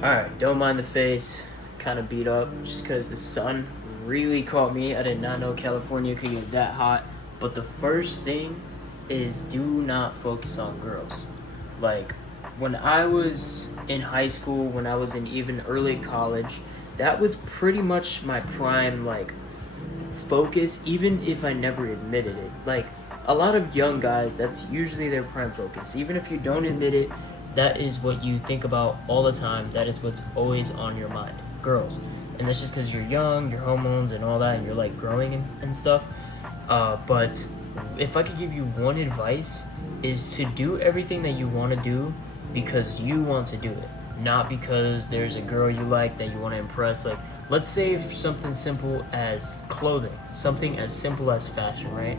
Alright, don't mind the face. Kind of beat up just because the sun really caught me. I did not know California could get that hot. But the first thing is do not focus on girls. Like, when I was in high school, when I was in even early college, that was pretty much my prime, like, focus, even if I never admitted it. Like, a lot of young guys, that's usually their prime focus. Even if you don't admit it, that is what you think about all the time. That is what's always on your mind. Girls. And that's just because you're young, your hormones and all that, and you're like growing and stuff. But if I could give you one advice, is to do everything that you want to do because you want to do it, not because there's a girl you like that you want to impress. Like, let's say something simple as clothing, something as simple as fashion, right?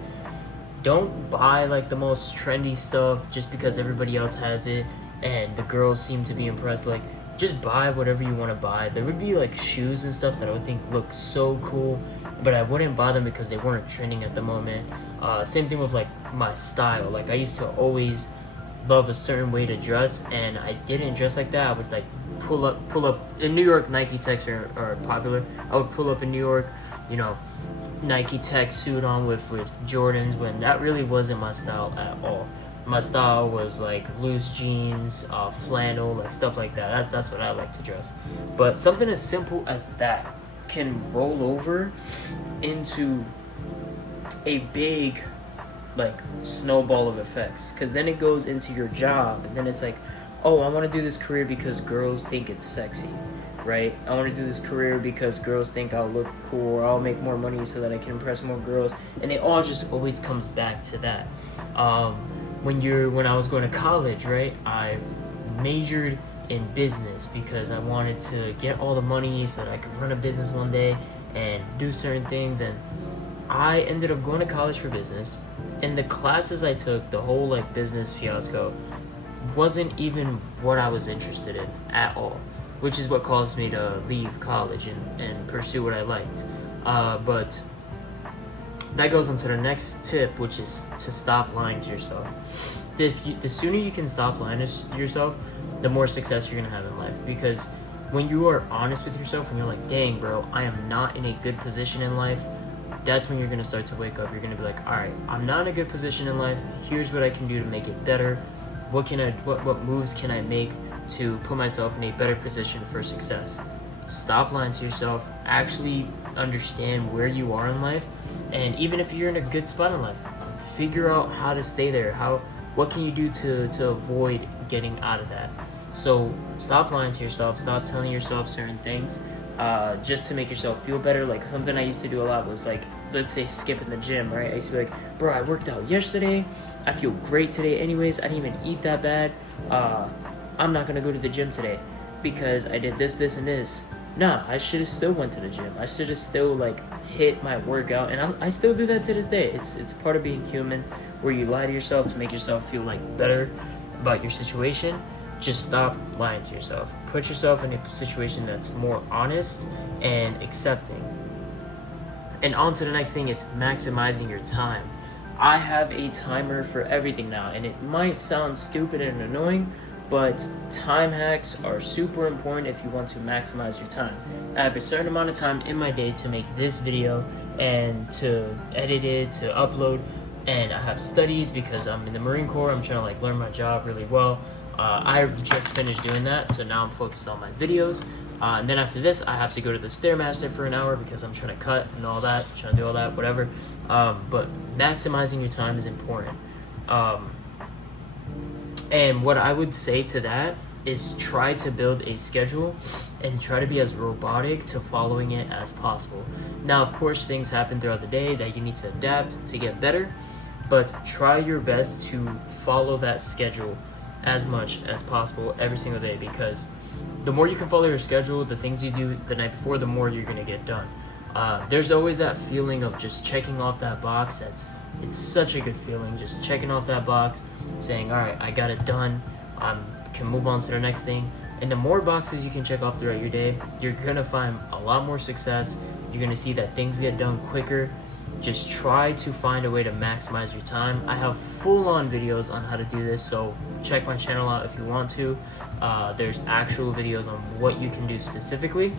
Don't buy like the most trendy stuff just because everybody else has it and the girls seem to be impressed. Like, just buy whatever you want to buy. There would be like shoes and stuff that I would think look so cool, but I wouldn't buy them because they weren't trending at the moment. Same thing with like my style. Like, I used to always love a certain way to dress, and I didn't dress like that. I would like pull up in New York. Nike Techs are popular. I would pull up in New York, you know, Nike Tech suit on with Jordans, when that really wasn't my style at all. My style was like loose jeans, flannel, like stuff like that. That's what I like to dress. But something as simple as that can roll over into a big like snowball of effects, because then it goes into your job, and then it's like, oh, I want to do this career because girls think it's sexy, right? I want to do this career because girls think I'll look cool, or I'll make more money so that I can impress more girls, and it all just always comes back to that. When I was going to college, right, I majored in business because I wanted to get all the money so that I could run a business one day and do certain things. And I ended up going to college for business, and the classes I took, the whole like business fiasco, wasn't even what I was interested in at all, which is what caused me to leave college and pursue what I liked. But that goes into the next tip, which is to stop lying to yourself. The sooner you can stop lying to yourself, the more success you're gonna have in life. Because when you are honest with yourself and you're like, dang, bro, I am not in a good position in life, that's when you're gonna start to wake up. You're gonna be like, all right, I'm not in a good position in life. Here's what I can do to make it better. What moves can I make to put myself in a better position for success? Stop lying to yourself. Actually understand where you are in life, and even if you're in a good spot in life, figure out how to stay there. What can you do to avoid getting out of that? So stop lying to yourself. Stop telling yourself certain things just to make yourself feel better. Like, something I used to do a lot was like, let's say skipping the gym, right? I used to be like, bro, I worked out yesterday. I feel great today anyways. I didn't even eat that bad. I'm not gonna go to the gym today because I did this, and this. Nah, I should have still went to the gym. I should have still like hit my workout, and I still do that to this day. It's part of being human, where you lie to yourself to make yourself feel like better about your situation. Just stop lying to yourself. Put yourself in a situation that's more honest and accepting. And on to the next thing, it's maximizing your time. I have a timer for everything now, and it might sound stupid and annoying, but time hacks are super important if you want to maximize your time. I have a certain amount of time in my day to make this video and to edit it, to upload, and I have studies because I'm in the Marine Corps. I'm trying to like learn my job really well. I just finished doing that, so now I'm focused on my videos. And then after this, I have to go to the Stairmaster for an hour because I'm trying to cut and all that, trying to do all that, whatever. But maximizing your time is important. And what I would say to that is try to build a schedule and try to be as robotic to following it as possible. Now, of course, things happen throughout the day that you need to adapt to get better, but try your best to follow that schedule as much as possible every single day, because the more you can follow your schedule, the things you do the night before, the more you're going to get done. There's always that feeling of just checking off that box. It's such a good feeling, just checking off that box, saying, all right, I got it done. I can move on to the next thing. And the more boxes you can check off throughout your day, you're going to find a lot more success. You're going to see that things get done quicker, just try to find a way to maximize your time. I have full-on videos on how to do this, so check my channel out if you want to. There's actual videos on what you can do specifically,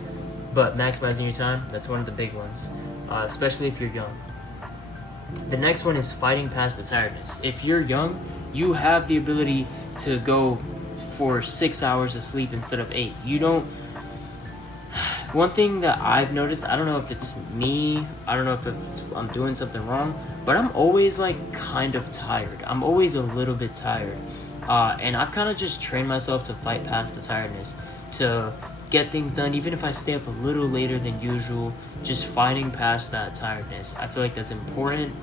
but maximizing your time, that's one of the big ones, especially if you're young. The next one is fighting past the tiredness. If you're young, you have the ability to go for 6 hours of sleep instead of 8. You don't. One thing that I've noticed, I don't know if it's me, I don't know if I'm doing something wrong, but I'm always like kind of tired. I'm always a little bit tired. And I've kind of just trained myself to fight past the tiredness, to get things done, even if I stay up a little later than usual, just fighting past that tiredness. I feel like that's important,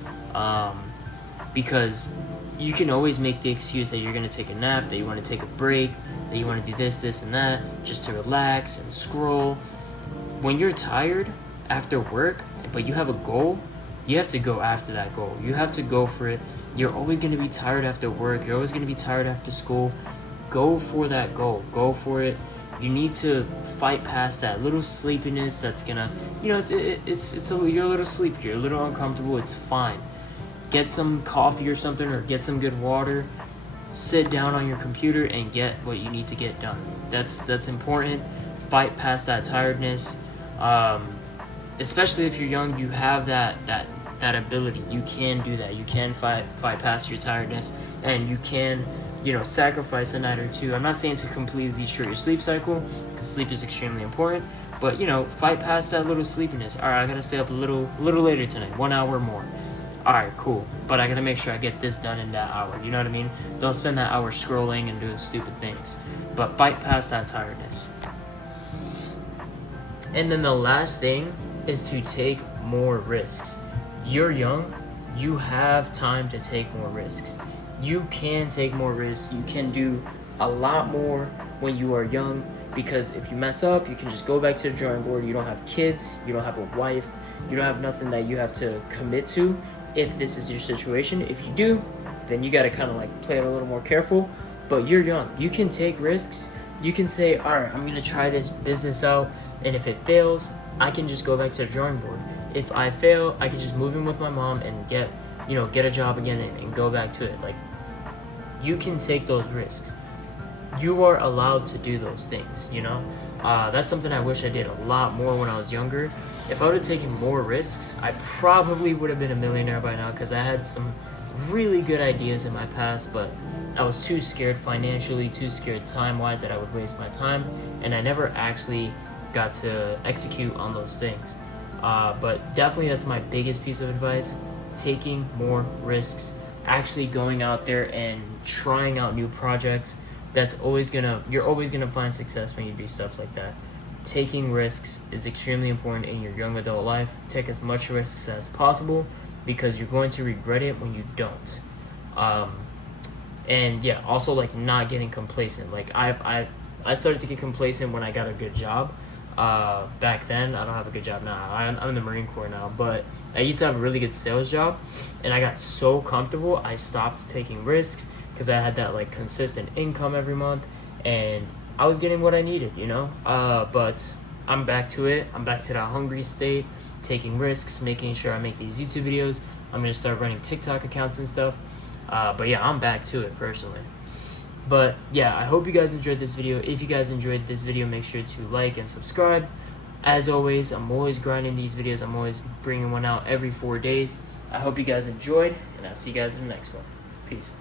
because you can always make the excuse that you're going to take a nap, that you want to take a break, that you want to do this, and that, just to relax and scroll. When you're tired after work, but you have a goal, you have to go after that goal. You have to go for it. You're always going to be tired after work. You're always going to be tired after school. Go for that goal. Go for it. You need to fight past that little sleepiness that's going to, you're a little sleepy. You're a little uncomfortable. It's fine. Get some coffee or something, or get some good water. Sit down on your computer and get what you need to get done. That's important. Fight past that tiredness. Especially if you're young, you have that ability. You can do that. You can fight past your tiredness, and you can, sacrifice a night or two. I'm not saying to completely destroy your sleep cycle, because sleep is extremely important, but fight past that little sleepiness. All right, I gotta stay up a little later tonight, 1 hour more. All right, cool, but I gotta make sure I get this done in that hour. You know what I mean? Don't spend that hour scrolling and doing stupid things, but fight past that tiredness. And then the last thing is to take more risks. You're young, you have time to take more risks. You can take more risks. You can do a lot more when you are young, because if you mess up, you can just go back to the drawing board. You don't have kids, you don't have a wife, you don't have nothing that you have to commit to if this is your situation. If you do, then you gotta kind of like play it a little more careful, but you're young. You can take risks. You can say, all right, I'm gonna try this business out, and if it fails, I can just go back to the drawing board. If I fail, I can just move in with my mom and get a job again and go back to it. Like, you can take those risks. You are allowed to do those things, That's something I wish I did a lot more when I was younger. If I would have taken more risks, I probably would have been a millionaire by now, because I had some really good ideas in my past, but I was too scared financially, too scared time-wise that I would waste my time, and I never actually got to execute on those things. But definitely that's my biggest piece of advice: taking more risks, actually going out there and trying out new projects. You're always gonna find success when you do stuff like that. Taking risks is extremely important in your young adult life. Take as much risks as possible, because you're going to regret it when you don't. And yeah, also like not getting complacent. Like I started to get complacent when I got a good job. Back then, I don't have a good job now. I'm in the Marine Corps now, but I used to have a really good sales job, and I got so comfortable, I stopped taking risks, because I had that like consistent income every month, and I was getting what I needed, but I'm back to it. I'm back to that hungry state, taking risks, making sure I make these YouTube videos. I'm going to start running TikTok accounts and stuff. But yeah, I'm back to it personally. But yeah, I hope you guys enjoyed this video. If you guys enjoyed this video, make sure to like and subscribe. As always, I'm always grinding these videos. I'm always bringing one out every 4 days. I hope you guys enjoyed, and I'll see you guys in the next one. Peace.